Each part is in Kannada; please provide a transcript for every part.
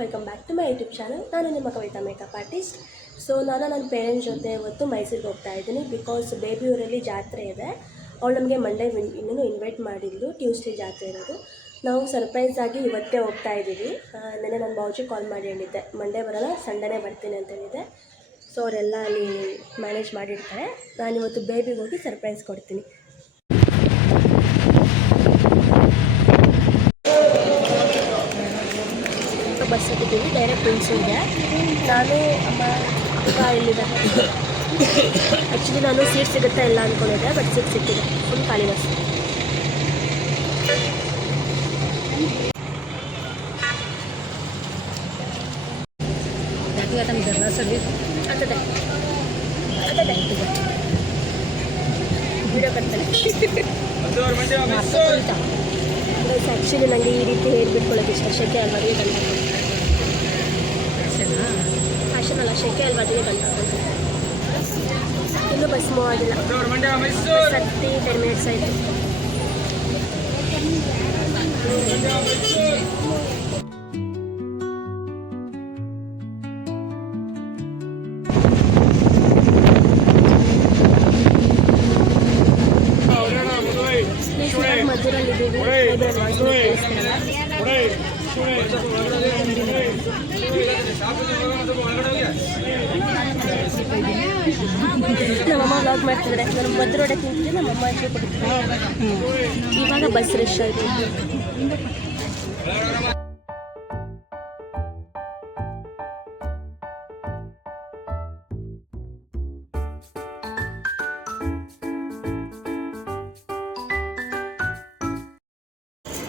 Welcome back to my YouTube channel. ನಾನು ನಿಮ್ಮ ಕವಿತಾ ಮೇಕಪ್ ಆರ್ಟಿಸ್ಟ್. ಸೊ ನಾನು ನನ್ನ ಪೇರೆಂಟ್ಸ್ ಜೊತೆ ಇವತ್ತು ಮೈಸೂರಿಗೆ ಹೋಗ್ತಾ ಇದ್ದೀನಿ. ಬಿಕಾಸ್ ಬೇಬಿಯೂರಲ್ಲಿ ಜಾತ್ರೆ ಇದೆ. ಅವಳು ನಮಗೆ ಮಂಡೇ ಇನ್ನೂ ಇನ್ವೈಟ್ ಮಾಡಿದ್ದು. ಟ್ಯೂಸ್ಡೇ ಜಾತ್ರೆ ಇರೋದು. ನಾವು ಸರ್ಪ್ರೈಸ್ ಆಗಿ ಇವತ್ತೇ ಹೋಗ್ತಾ ಇದ್ದೀವಿ. ನೆನ್ನೆ ನನ್ನ ಬಾವುಜಿ ಕಾಲ್ ಮಾಡಿ ಹೇಳಿದ್ದೆ, ಮಂಡೇ ಬರೋಲ್ಲ, ಸಂಡೇನೇ ಬರ್ತೀನಿ ಅಂತ ಹೇಳಿದ್ದೆ. ಸೊ ಅವರೆಲ್ಲ ಅಲ್ಲಿ ಮ್ಯಾನೇಜ್ ಮಾಡಿರ್ತಾರೆ. ನಾನಿವತ್ತು ಬೇಬಿಗೆ ಹೋಗಿ ಸರ್ಪ್ರೈಸ್ ಕೊಡ್ತೀನಿ. ಬಸ್ ಹತ್ತಿದ್ದೀವಿ, ಡೈರೆಕ್ಟ್ ಹುಣಸೂರಿಗೆ. ನಾನು ಅಮ್ಮ ಅಕ್ಕ ಇಲ್ಲಿದ್ದಾರೆ. ಆ್ಯಕ್ಚುಲಿ ನಾನು ಸೀಟ್ ಸಿಗುತ್ತಾ ಇಲ್ಲ ಅಂದ್ಕೊಂಡಿದ್ದೆ, ಬಟ್ ಸೀಟ್ ಸಿಕ್ಕಿದೆ. ಫುಲ್ ಖಾಲಿ ಬಸ್. ವಿಡಿಯೋ ಕಟ್ತಾರೆ. ಆ್ಯಕ್ಚುಲಿ ನನಗೆ ಈ ರೀತಿ ಹೇರ್ ಬಿಟ್ಕೊಳ್ಳೋಕೆ ಇಷ್ಟ. ಶೆಕೆ ಅಲ್ವಾದಿಗೆ ಗಂಟ ಫ್ಯಾಷನ್ ಅಲ್ಲ, ಶೆಕೆ ಅಲ್ವಾದಿಗೆ ಗಂಟ. ಇನ್ನೂ ಬಸ್ ಮೂವ್ ಆಗಿಲ್ಲ. 10 ಮಿನಿಟ್ಸ್ ಆಯಿತು. ಮದ್ದೂರಲ್ಲಿದ್ದೀವಿ. ನಮ್ಮಮ್ಮ ವ್ಲಾಗ್ ಮಾಡ್ತಿದ್ದಾರೆ. ನಾನು ಮದ್ದೂರೊಡೆ ತಿಂತಿದ್ದೆ, ನಮ್ಮಮ್ಮ ಅಜ್ಜಿ ಕೊಡ್ತಿದ್ದಾರೆ. ಇವಾಗ ಬಸ್ ರಶ್ ಆಯಿತು.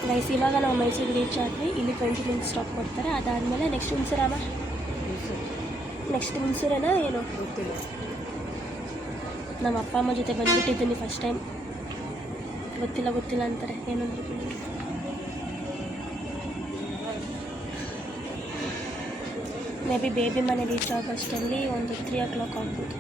ಗೈಸ್, ಇವಾಗ ನಾವು ಮೈಸೂರಿಗೆ ರೀಚ್ ಆದ್ವಿ. ಇಲ್ಲಿ 20 ಮಿನಿಟ್ಸ್ ಸ್ಟಾಪ್ ಕೊಡ್ತಾರೆ. ಅದಾದಮೇಲೆ ನೆಕ್ಸ್ಟ್ ಹುಣಸೂರಮ್ಮ, ನೆಕ್ಸ್ಟ್ ಹುಣಸೂರೇನಾ ಏನೋ ಗೊತ್ತಿಲ್ಲ. ನಮ್ಮ ಅಪ್ಪ ಅಮ್ಮ ಜೊತೆ ಬಂದುಬಿಟ್ಟಿದ್ದೀನಿ ಫಸ್ಟ್ ಟೈಮ್. ಗೊತ್ತಿಲ್ಲ ಅಂತಾರೆ. ಏನಂದ್ರೆ ಮೇ ಬಿ ಬೇಬಿ ಮನೆ ರೀಚ್ ಆಗೋಷ್ಟರಲ್ಲಿ ಒಂದು 3 o'clock ಆಗ್ಬೋದು.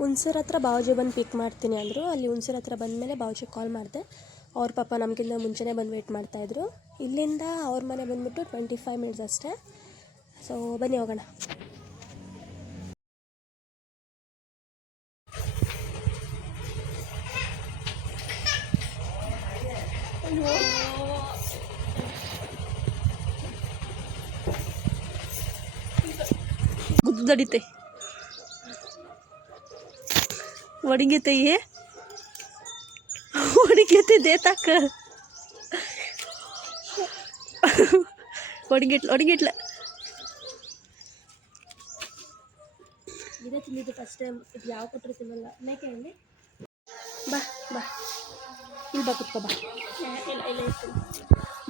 ಹುಣಸೂರು ಹತ್ರ ಬಾವುಜಿ ಬಂದು ಪಿಕ್ ಮಾಡ್ತೀನಿ ಅಂದರು. ಅಲ್ಲಿ ಹುಣಸೂರು ಹತ್ರ ಬಂದಮೇಲೆ ಬಾವುಜಿ ಕಾಲ್ ಮಾಡಿದೆ. ಅವ್ರ ಪಾಪ ನಮಗಿಂತ ಮುಂಚೆನೇ ಬಂದು ವೇಟ್ ಮಾಡ್ತಾಯಿದ್ರು. ಇಲ್ಲಿಂದ ಅವ್ರ ಮನೆ ಬಂದುಬಿಟ್ಟು 25 ಮಿನಿಟ್ಸ್ ಅಷ್ಟೇ. ಸೊ ಬನ್ನಿ ಹೋಗೋಣ. ಗುದ್ದಡಿತೆ ಒಡಗಿತೆ ದೇತಾಕ ಒಡಗಿಟ್ಲ ಇದೇ ತಿಂದಿದ್ದು ಫಸ್ಟ್ ಟೈಮ್. ಇದು ಯಾವ ಕೊಟ್ಟರು ತಿನ್ನಲ್ಲ. ಮೇಕೆ ಹೇಳಿ ಬಾ ಇಲ್ಲಿ ಬಾ, ಕುತ್ಕೋ ಬಾ. ಇಲ್ಲ ಇತ್ತು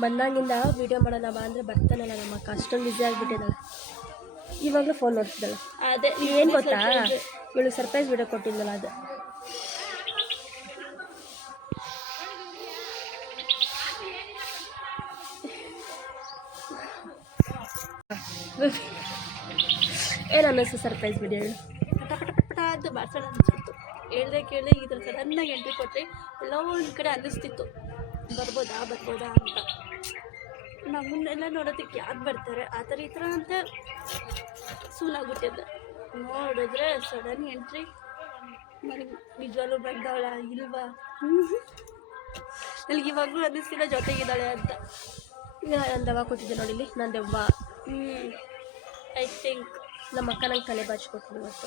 ಬಂದಾಗಿಂದ ವೀಡಿಯೋ ಮಾಡೋಣ ಬಾ ಅಂದರೆ ಬರ್ತಾನಲ್ಲ ನಮ್ಮ ಅಕ್ಕ. ಅಷ್ಟೊಂದು ಬ್ಯುಸಿ ಆಗಿಬಿಟ್ಟಿದ್ದಾಳೆ. ಇವಾಗಲೂ ಫೋನ್ ನೋಡ್ತಿದ್ದಾಳೆ. ಅದೇ ಏನು ಗೊತ್ತಾ, ಇವಳು ಸರ್ಪ್ರೈಸ್ ವೀಡಿಯೋ ಕೊಟ್ಟಿದ್ದಲ್ಲ ಅದು. ಏನು ಅನ್ನಿಸ್ತು ಸರ್ಪ್ರೈಸ್ ವಿಡಿಯೋ? ಪಟ ಅಂತ ಬಾರ್ಸೋಣ ಅನಿಸ್ತಿತ್ತು. ಕೇಳಿದೆ ಈ ಥರ ಸಡನ್ನಾಗಿ ಎಂಟ್ರಿ ಕೊಟ್ಟರೆ ಎಲ್ಲೋ ಒಂದು ಕಡೆ ಅನ್ನಿಸ್ತಿತ್ತು, ಬರ್ಬೋದಾ ಅಂತ. ನಮ್ಮನ್ನೆಲ್ಲ ನೋಡೋದಕ್ಕೆ ಯಾರು ಬರ್ತಾರೆ, ಆ ಥರ ಈ ಥರ ಅಂತ ಸುಳ್ಳಾಗ್ಬಿಟ್ಟಿದ್ದೆ. ನೋಡಿದ್ರೆ ಸಡನ್ ಎಂಟ್ರಿ. ನನಗೆ ನಿಜವಾಗ್ಲೂ ಬಂದವಳ ಇಲ್ವಾ? ನನಗೆ ಇವಾಗಲೂ ಅನ್ನಿಸ್ತಿಲ್ಲ ಜೊತೆಗಿದ್ದಾಳೆ ಅಂತ. ಈಗ ನಾನು ದೆವ್ವ ಕೊಟ್ಟಿದ್ದೆ ನೋಡಿ, ಇಲ್ಲಿ ನಾನು ದೆವ್ವ. ಐ ಥಿಂಕ್ ನಮ್ಮ ಅಕ್ಕ ನಂಗೆ ತಲೆ ಬಾಚಿಕೊಟ್ಟಿದ್ದು ಇವತ್ತು.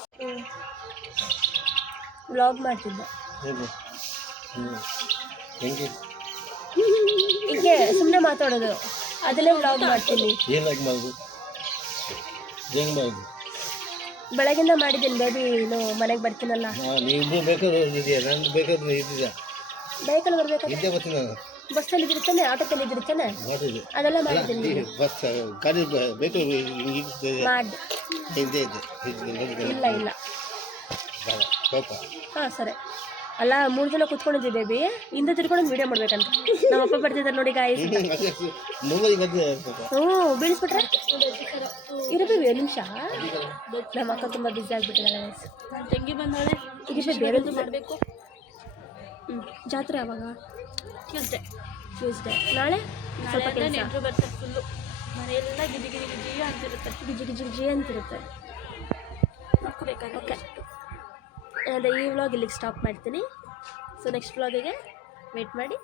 ವ್ಲಾಗ್ ಮಾಡ್ತಿದ್ದೆ. ಹೀಗೆ ಸುಮ್ಮನೆ ಮಾತಾಡೋದು, ಅದನ್ನೇ ವ್ಲಾಗ್ ಮಾಡ್ತೀನಿ. ಬೆಳಗಿಂದ ಮಾಡಿದ್ದೀನಿ. ಬೇಬಿ ಮನೆಗೆ ಬರ್ತೀನಲ್ಲ, ವೆಹಿಕಲ್ ಬರ್ಬೇಕು. ಬಸ್ಸಲ್ಲಿ ಇದ್ದಿರ್ತಾನೆ, ಆಟೋದಲ್ಲಿ ಇದ್ದಿರ್ತಾನೆ, ಅದೆಲ್ಲ ಮಾಡಿದ್ದೀನಿ. ಇಲ್ಲ ಹಾಂ ಸರಿ. ಅಲ್ಲ 3 ಜನ ಕೂತ್ಕೊಂಡಿದ್ದೀವಿ ಬೇಬಿ, ಹಿಂದೆ ತಿರ್ಕೊಂಡು ವೀಡಿಯೋ ಮಾಡ್ಬೇಕಂತ. ನಮ್ಮ ಅಪ್ಪ ಬರ್ತಿದ್ದಾರೆ ನೋಡಿ ಗಾಯ್ಸ್. ಬೀಳಿಸ್ಬಿಟ್ರೆ ಇರಬೇವಿ ನಿಮಿಷ. ನಮ್ಮ ಅಕ್ಕ ತುಂಬ ಬ್ಯುಸಿ ಆಗಿಬಿಟ್ಟಿದ್ದಾಳೆ. ತಂಗಿ ಬಂದಾಳೆ, ಇದಕ್ಕೆ ಬೇರೆ ಮಾಡಬೇಕು. ಜಾತ್ರೆ ಯಾವಾಗ? ಟ್ಯೂಸ್ಡೇ ನಾಳೆ ಸ್ವಲ್ಪ ಕೆಲಸ ನೆಂಟರು ಬರ್ತಾರೆ ಫುಲ್ಲು ಮನೆಯೆಲ್ಲ ಗಿಜಿ ಗಿಜಿ ಗಿಜಿ ಅಂತಿರುತ್ತೆ. ಗಿಜಿ ಅಂತಿರುತ್ತೆ. ಹಾಕೋಬೇಕಾಗುತ್ತೆ. ಓಕೆ, ಅದೇ ಈ ವ್ಲಾಗ್ ಇಲ್ಲಿಗೆ ಸ್ಟಾಪ್ ಮಾಡ್ತೀನಿ. ಸೊ ನೆಕ್ಸ್ಟ್ ವ್ಲಾಗಿಗೆ ವೇಟ್ ಮಾಡಿ.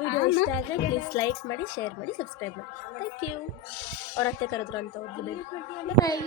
ವಿಡಿಯೋ ಇಷ್ಟ ಆದರೆ ಪ್ಲೀಸ್ ಲೈಕ್ ಮಾಡಿ, ಶೇರ್ ಮಾಡಿ, ಸಬ್ಸ್ಕ್ರೈಬ್ ಮಾಡಿ. Thank you. ಅವ್ರ ಅತ್ತೆ ಕರೆದ್ರು ಅಂತ ಹೋಗ್ಲಿ. ಬಾಯ್.